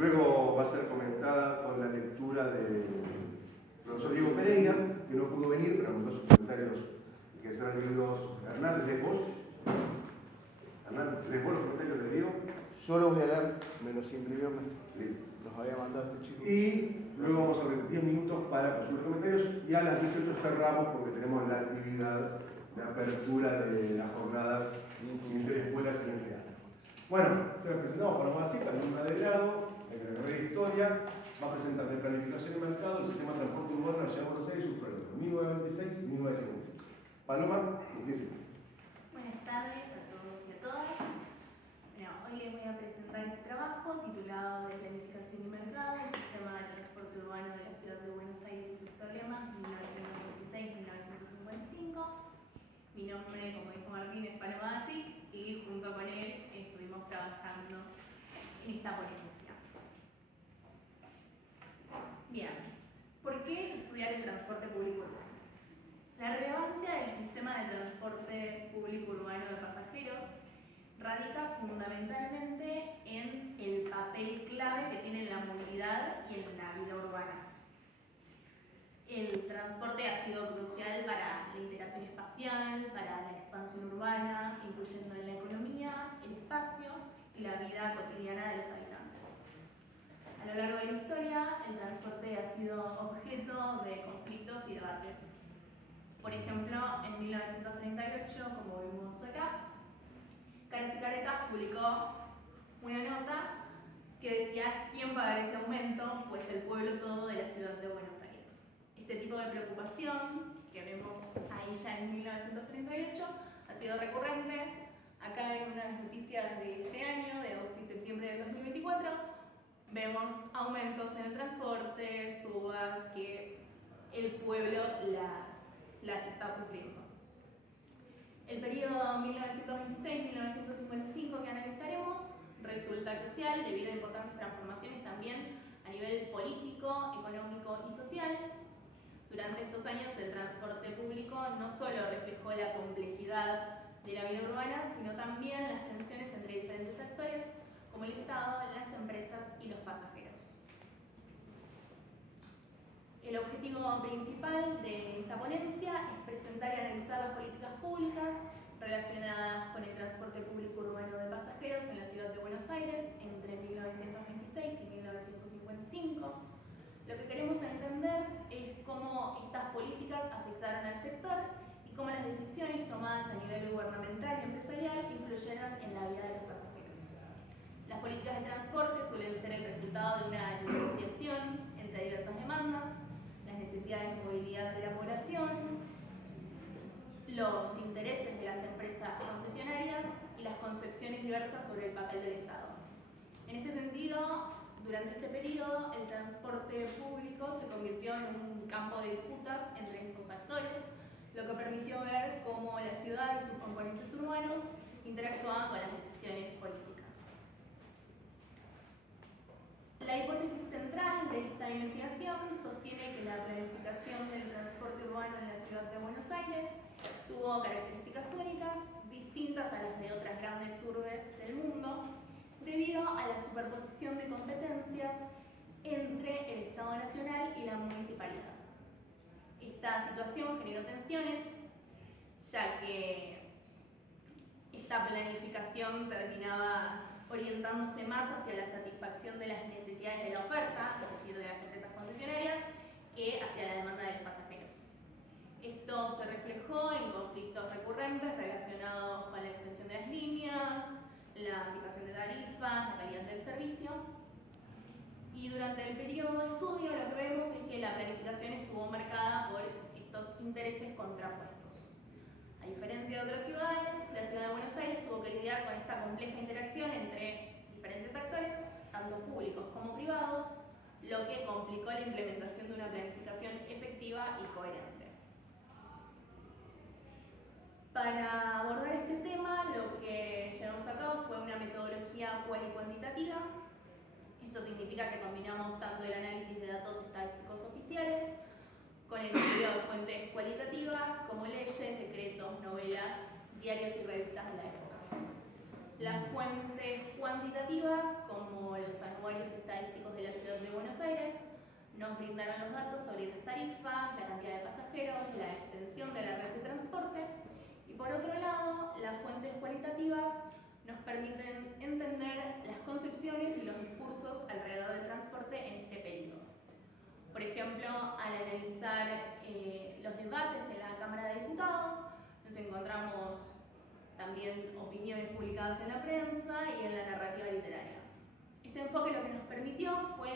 Luego va a ser comentada con la lectura del profesor Diego Pereira, que no pudo venir, pero anotó sus comentarios que serán leídos. Hernán, ¿lees vos? Hernán, ¿lees vos los comentarios de Diego? Yo lo voy a leer, me los imprimió, los había mandado este chico. Y luego vamos a ver 10 minutos para posibles comentarios y a las 18 cerramos porque tenemos la actividad de apertura de las jornadas interescuelas y empleadas. Bueno, presentamos para más así, para el alumna de grado, de la carrera de Historia, va a presentar de planificación y mercado el sistema de transporte urbano de la ciudad de Buenos Aires y sus proyectos, 1926 y 1955. Paloma, ¿qué dice? Buenas tardes a todos y a todas. Bueno, hoy les voy a presentar este trabajo titulado de Planificación y Mercado, el sistema de transporte urbano de la ciudad de Buenos Aires y sus problemas, 1926-1955. Mi nombre, como dijo Martín, es Paloma Basic y junto con él estuvimos trabajando en esta ponencia. Bien, ¿por qué estudiar el transporte público urbano? La relevancia del sistema de transporte público urbano de pasajeros radica fundamentalmente en el papel clave que tiene la movilidad y en la vida urbana. El transporte ha sido crucial para la integración espacial, para la expansión urbana, influyendo en la economía, el espacio y la vida cotidiana de los habitantes. A lo largo de la historia, el transporte ha sido objeto de conflictos y debates. Por ejemplo, en 1938, como vimos acá, Caras y Caretas publicó una nota que decía ¿quién pagará ese aumento? Pues el pueblo todo de la ciudad de Buenos Aires. Este tipo de preocupación que vemos ahí ya en 1938 ha sido recurrente. Acá en unas noticias de este año, de agosto y septiembre de 2024, vemos aumentos en el transporte, subas que el pueblo las está sufriendo. El periodo 1926-1955 que analizaremos resulta crucial debido a importantes transformaciones también a nivel político, económico y social. Durante estos años el transporte público no solo reflejó la complejidad de la vida urbana, sino también las tensiones entre diferentes actores como el Estado, las empresas y los pasajeros. El objetivo principal de esta ponencia es presentar y analizar las políticas públicas relacionadas con el transporte público urbano de pasajeros en la ciudad de Buenos Aires entre 1926 y 1955. Lo que queremos entender es cómo estas políticas afectaron al sector y cómo las decisiones tomadas a nivel gubernamental y empresarial influyeron en la vida de los pasajeros. Las políticas de transporte suelen ser el resultado de una negociación entre diversas demandas, las necesidades de movilidad de la población, los intereses de las empresas concesionarias y las concepciones diversas sobre el papel del Estado. En este sentido, durante este periodo, el transporte público se convirtió en un campo de disputas entre estos actores, lo que permitió ver cómo la ciudad y sus componentes urbanos interactuaban con las decisiones políticas. La hipótesis central de esta investigación sostiene que la planificación del transporte urbano en la ciudad de Buenos Aires tuvo características únicas, distintas a las de otras grandes urbes del mundo, debido a la superposición de competencias entre el Estado Nacional y la municipalidad. Esta situación generó tensiones, ya que esta planificación terminaba orientándose más hacia la satisfacción de las necesidades de la oferta, es decir, de las empresas concesionarias, que hacia la demanda de los pasajeros. Esto se reflejó en conflictos recurrentes relacionados con la extensión de las líneas, la fijación de tarifas, la calidad del servicio. Y durante el periodo de estudio lo que vemos es que la planificación estuvo marcada por estos intereses contrapuestos. A diferencia de otras ciudades, la ciudad de Buenos Aires tuvo que lidiar con esta compleja interacción entre diferentes actores, tanto públicos como privados, lo que complicó la implementación de una planificación efectiva y coherente. Para abordar este tema, lo que llevamos a cabo fue una metodología cual y cuantitativa. Esto significa que combinamos tanto el análisis de datos estadísticos oficiales con el estudio de fuentes cualitativas como leyes, decretos, novelas, diarios y revistas de la época. Las fuentes cuantitativas, como los anuarios estadísticos nos brindaron los datos sobre las tarifas, la cantidad de pasajeros, la extensión de la red de transporte y por otro lado, las fuentes cualitativas nos permiten entender las concepciones y los discursos alrededor del transporte en este periodo. Por ejemplo, al analizar los debates en la Cámara de Diputados, nos encontramos también opiniones publicadas en la prensa y en la narrativa literaria. Este enfoque lo que nos permitió fue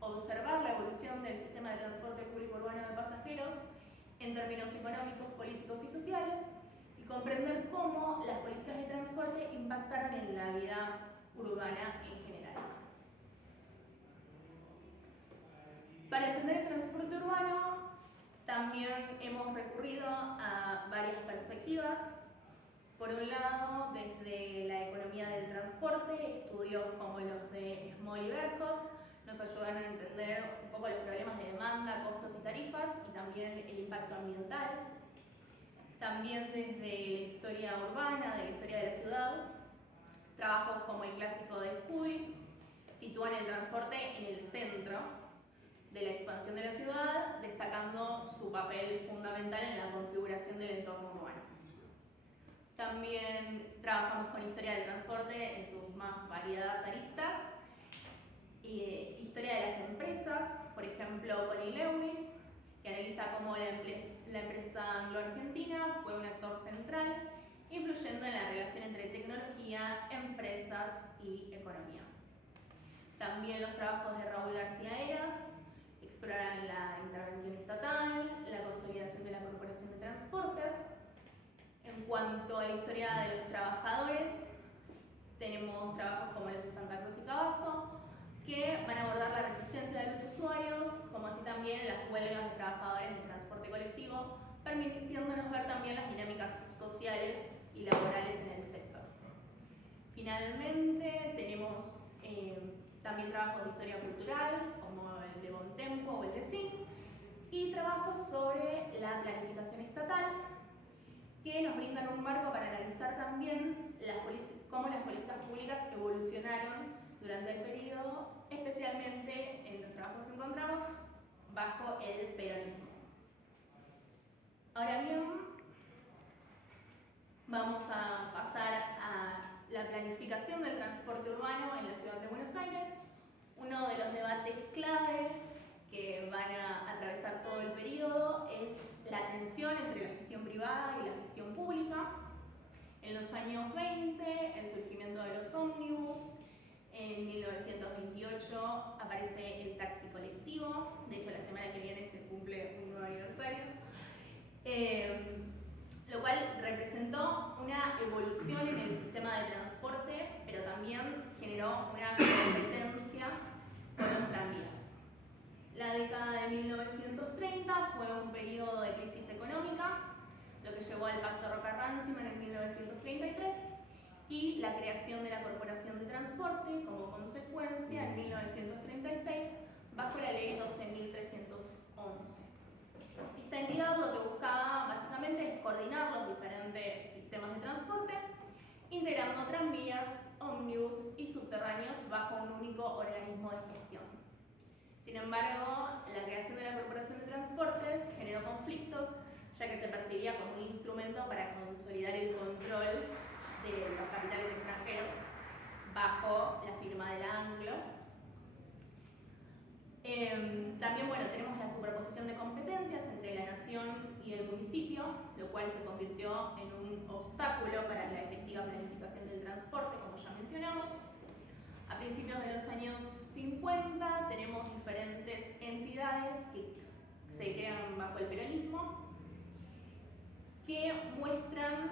observar la evolución del sistema de transporte público urbano de pasajeros en términos económicos, políticos y sociales y comprender cómo las políticas de transporte impactaron en la vida urbana en general. Para entender el transporte urbano, también hemos recurrido a varias perspectivas. Por un lado, desde la economía del transporte, estudios como los de Small y Berkhoff nos ayudan a entender un poco los problemas de demanda, costos y tarifas, y también el impacto ambiental. También desde la historia urbana, de la historia de la ciudad, trabajos como el clásico de Scooby sitúan el transporte en el centro de la expansión de la ciudad, destacando su papel fundamental en la configuración del entorno urbano. También trabajamos con historia del transporte en sus más variadas aristas, historia de las empresas, por ejemplo Connie Lewis, que analiza cómo la empresa anglo-argentina fue un actor central, influyendo en la relación entre tecnología, empresas y economía. También los trabajos de Raúl García Heras exploran la intervención estatal, la consolidación de la Corporación de Transportes. En cuanto a la historia de los trabajadores, tenemos trabajos como los de Santa Cruz y Cavazo, que van a abordar la resistencia de los usuarios, como así también las huelgas de trabajadores del transporte colectivo, permitiéndonos ver también las dinámicas sociales y laborales en el sector. Finalmente, tenemos también trabajos de historia cultural, como el de Bontempo o el de SIN, y trabajos sobre la planificación estatal, que nos brindan un marco para analizar también cómo las políticas públicas evolucionaron durante el periodo, especialmente en los trabajos que encontramos bajo el peronismo. Ahora bien, vamos a pasar a la planificación del transporte urbano en la ciudad de Buenos Aires. Uno de los debates clave que van a atravesar todo el periodo es la tensión entre la gestión privada y la gestión pública. En los años 20, el surgimiento de los ómnibus. En 1928 aparece el taxi colectivo. De hecho, la semana que viene se cumple un nuevo aniversario. Lo cual representó una evolución en el sistema de transporte, pero también generó una competencia con los tranvías. La década de 1930 fue un periodo de crisis económica, lo que llevó al Pacto Roca-Ranciman en 1933 y la creación de la Corporación de Transporte como consecuencia en 1936 bajo la Ley 12.311. Esta entidad lo que buscaba básicamente es coordinar los diferentes sistemas de transporte, integrando tranvías, ómnibus y subterráneos bajo un único organismo de gestión. Sin embargo, la creación de la Corporación de Transportes generó conflictos, ya que se percibía como un instrumento para consolidar el control de los capitales extranjeros bajo la firma del Anglo. También tenemos la superposición de competencias entre la nación y el municipio, lo cual se convirtió en un obstáculo para la efectiva planificación del transporte, como ya mencionamos. A principios de los años 50 tenemos diferentes entidades que se crean bajo el peronismo, que muestran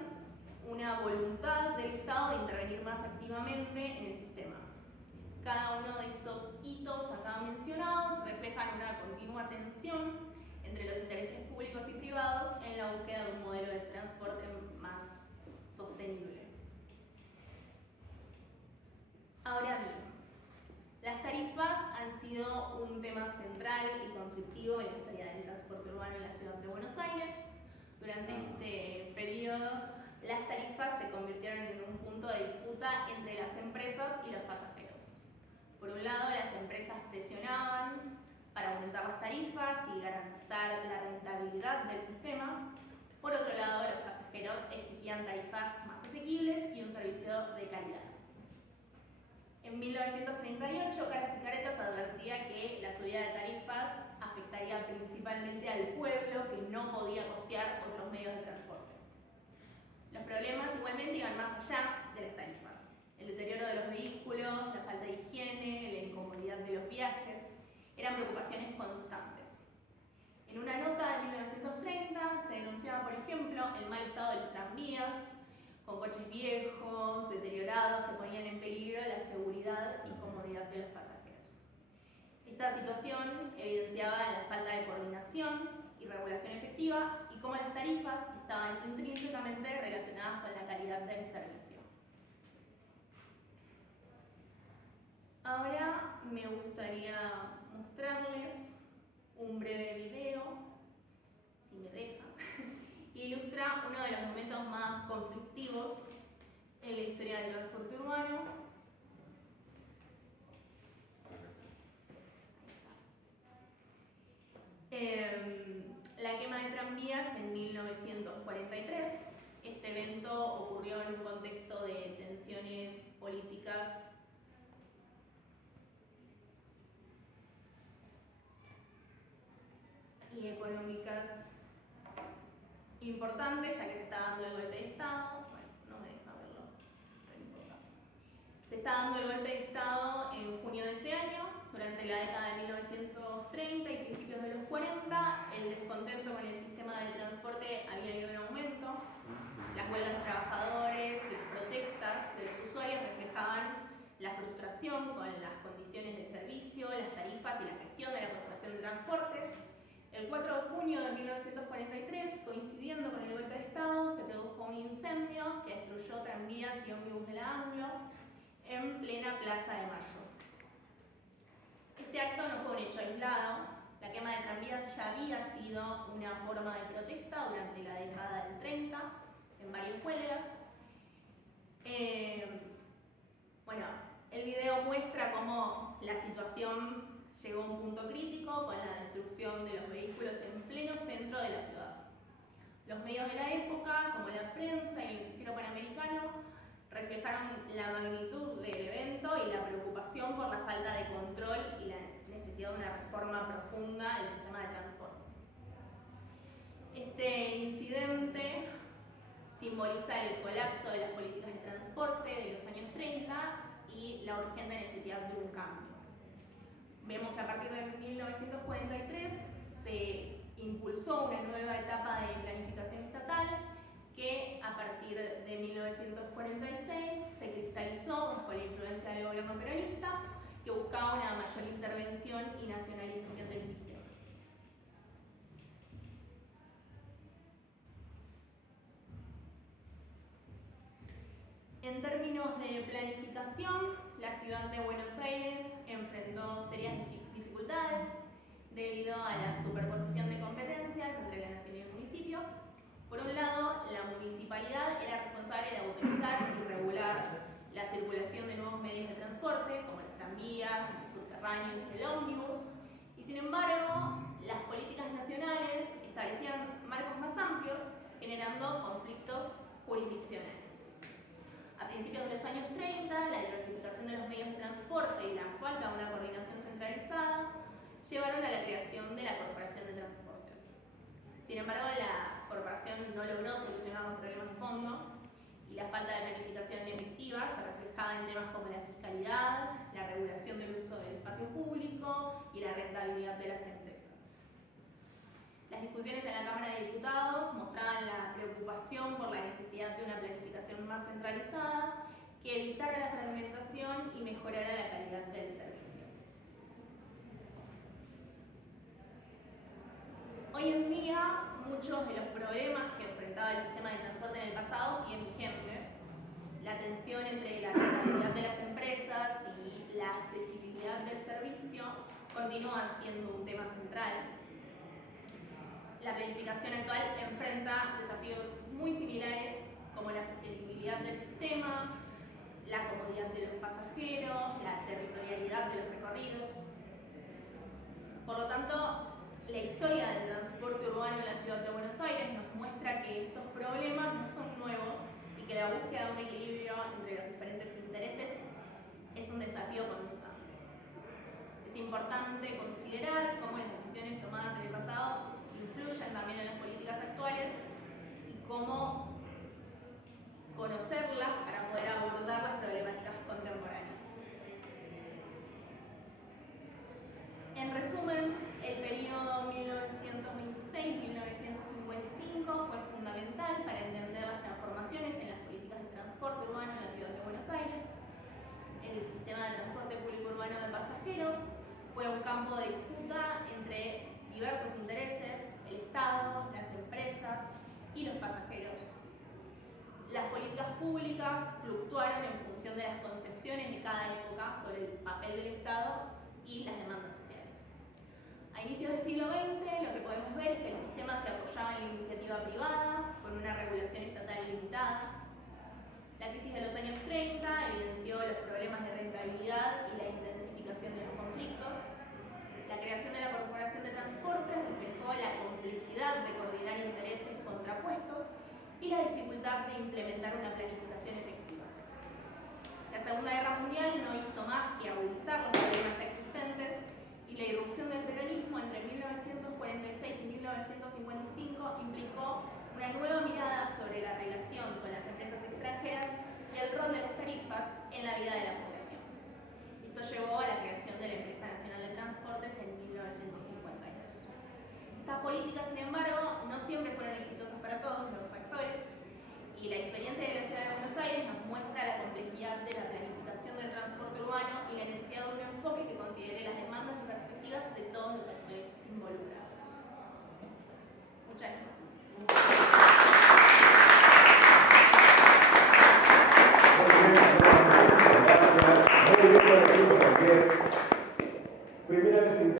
una voluntad del Estado de intervenir más activamente en el sistema. Cada uno de estos hitos acá mencionados reflejan una continua tensión entre los intereses públicos y privados en la búsqueda de un modelo de transporte más sostenible. Ahora bien, las tarifas han sido un tema central y conflictivo en la historia del transporte urbano en la ciudad de Buenos Aires. Durante este periodo, las tarifas se convirtieron en un punto de disputa entre las empresas y los pasajeros. Por un lado, las empresas presionaban para aumentar las tarifas y garantizar la rentabilidad del sistema. Por otro lado, los pasajeros exigían tarifas más asequibles y un servicio de calidad. En 1938, Caras y Caretas advertía que la subida de tarifas afectaría principalmente al pueblo que no podía costear otros medios de transporte. Los problemas igualmente iban más allá de las tarifas. El deterioro de los vehículos, la falta de higiene, la incomodidad de los viajes, eran preocupaciones constantes. En una nota de 1930 se denunciaba, por ejemplo, el mal estado de los tranvías, con coches viejos, deteriorados, que ponían en peligro la seguridad y comodidad de los pasajeros. Esta situación evidenciaba la falta de coordinación y regulación efectiva y cómo las tarifas estaban intrínsecamente relacionadas con la calidad del servicio. Ahora me gustaría mostrarles un breve video, si me deja, que ilustra uno de los momentos más conflictivos en la historia del transporte urbano. La quema de tranvías en 1943. Este evento ocurrió en un contexto de tensiones políticas y económicas importantes, ya que se está dando el golpe de Estado. Bueno, no me deja verlo, pero no importa. Se está dando el golpe de Estado en junio de ese año. Durante la década de 1930 y principios de los 40, el descontento con el sistema de transporte había ido en aumento. Las huelgas de trabajadores, las protestas de los usuarios reflejaban la frustración con las condiciones de servicio, las tarifas y la gestión de la Corporación de Transportes. El 4 de junio de 1943, coincidiendo con el golpe de Estado, se produjo un incendio que destruyó tranvías y ómnibus de la Anglo en plena Plaza de Mayo. Este acto no fue un hecho aislado. La quema de tranvías ya había sido una forma de protesta durante la década del 30 en varias huelgas. Bueno, el video muestra cómo la situación llegó a un punto crítico con la destrucción de los vehículos en pleno centro de la ciudad. Los medios de la época, como la prensa y el noticiero panamericano, reflejaron la magnitud del evento y la preocupación por la falta de control y la necesidad de una reforma profunda del sistema de transporte. Este incidente simboliza el colapso de las políticas de transporte de los años 30 y la urgente necesidad de un cambio. Vemos que a partir de 1943 se impulsó una nueva etapa de planificación estatal que a partir de 1946 se cristalizó bajo la influencia del gobierno peronista, que buscaba una mayor intervención y nacionalización del sistema. En términos de planificación, la ciudad de Buenos Aires enfrentó serias dificultades debido a la superposición de competencias entre la nación y el municipio. Por un lado, la municipalidad era responsable de autorizar y regular la circulación de nuevos medios de transporte, como los tranvías, los subterráneos y el ómnibus, y sin embargo, las políticas nacionales establecían marcos más amplios, generando conflictos jurisdiccionales. A principios de los años 30, la diversificación de los medios de transporte y la falta de una coordinación centralizada llevaron a la creación de la Corporación de Transportes. Sin embargo, la corporación no logró solucionar los problemas de fondo y la falta de planificación efectiva se reflejaba en temas como la fiscalidad, la regulación del uso del espacio público y la rentabilidad de las empresas. Las discusiones en la Cámara de Diputados mostraban la preocupación por la necesidad de una planificación más centralizada que evitara la fragmentación y mejorara la calidad del servicio. Hoy en día, muchos de los problemas que enfrentaba el sistema de transporte en el pasado siguen vigentes. La tensión entre la rentabilidad de las empresas y la accesibilidad del servicio continúan siendo un tema central. La planificación actual enfrenta desafíos muy similares como la sostenibilidad del sistema, la comodidad de los pasajeros, la territorialidad de los recorridos. Por lo tanto, la historia del transporte urbano en la ciudad de Buenos Aires nos muestra que estos problemas no son nuevos y que la búsqueda de un equilibrio entre los diferentes intereses es un desafío constante. Es importante considerar cómo las decisiones tomadas en el pasado influyen también en las políticas actuales y cómo conocerlas para poder abordar las problemáticas contemporáneas. En resumen, el periodo 1926-1955 fue fundamental para entender las transformaciones en las políticas de transporte urbano en la ciudad de Buenos Aires. El sistema de transporte público urbano de pasajeros fue un campo de disputa entre diversos intereses, el Estado, las empresas y los pasajeros. Las políticas públicas fluctuaron en función de las concepciones de cada época sobre el papel del Estado y las demandas sociales. A inicios del siglo XX lo que podemos ver es que el sistema se apoyaba en la iniciativa privada con una regulación estatal limitada. La crisis de los años 30 evidenció los problemas de rentabilidad y la intensificación de los conflictos. La creación de la Corporación de Transportes reflejó la complejidad de coordinar intereses contrapuestos y la dificultad de implementar una planificación efectiva. La Segunda Guerra Mundial no hizo más que agudizar los problemas ya existentes y la irrupción del peronismo entre 1946 y 1955 implicó una nueva mirada sobre la relación con las empresas extranjeras y el rol de las tarifas en la vida de la población. Esto llevó a la creación de la Empresa Nacional de Transportes en 1952. Estas políticas, sin embargo, no siempre fueron exitosas para todos los actores y la experiencia de la ciudad de Buenos Aires nos muestra la complejidad de la planificación del transporte urbano y la necesidad de un enfoque que considere las demandas y perspectivas de todos los actores involucrados.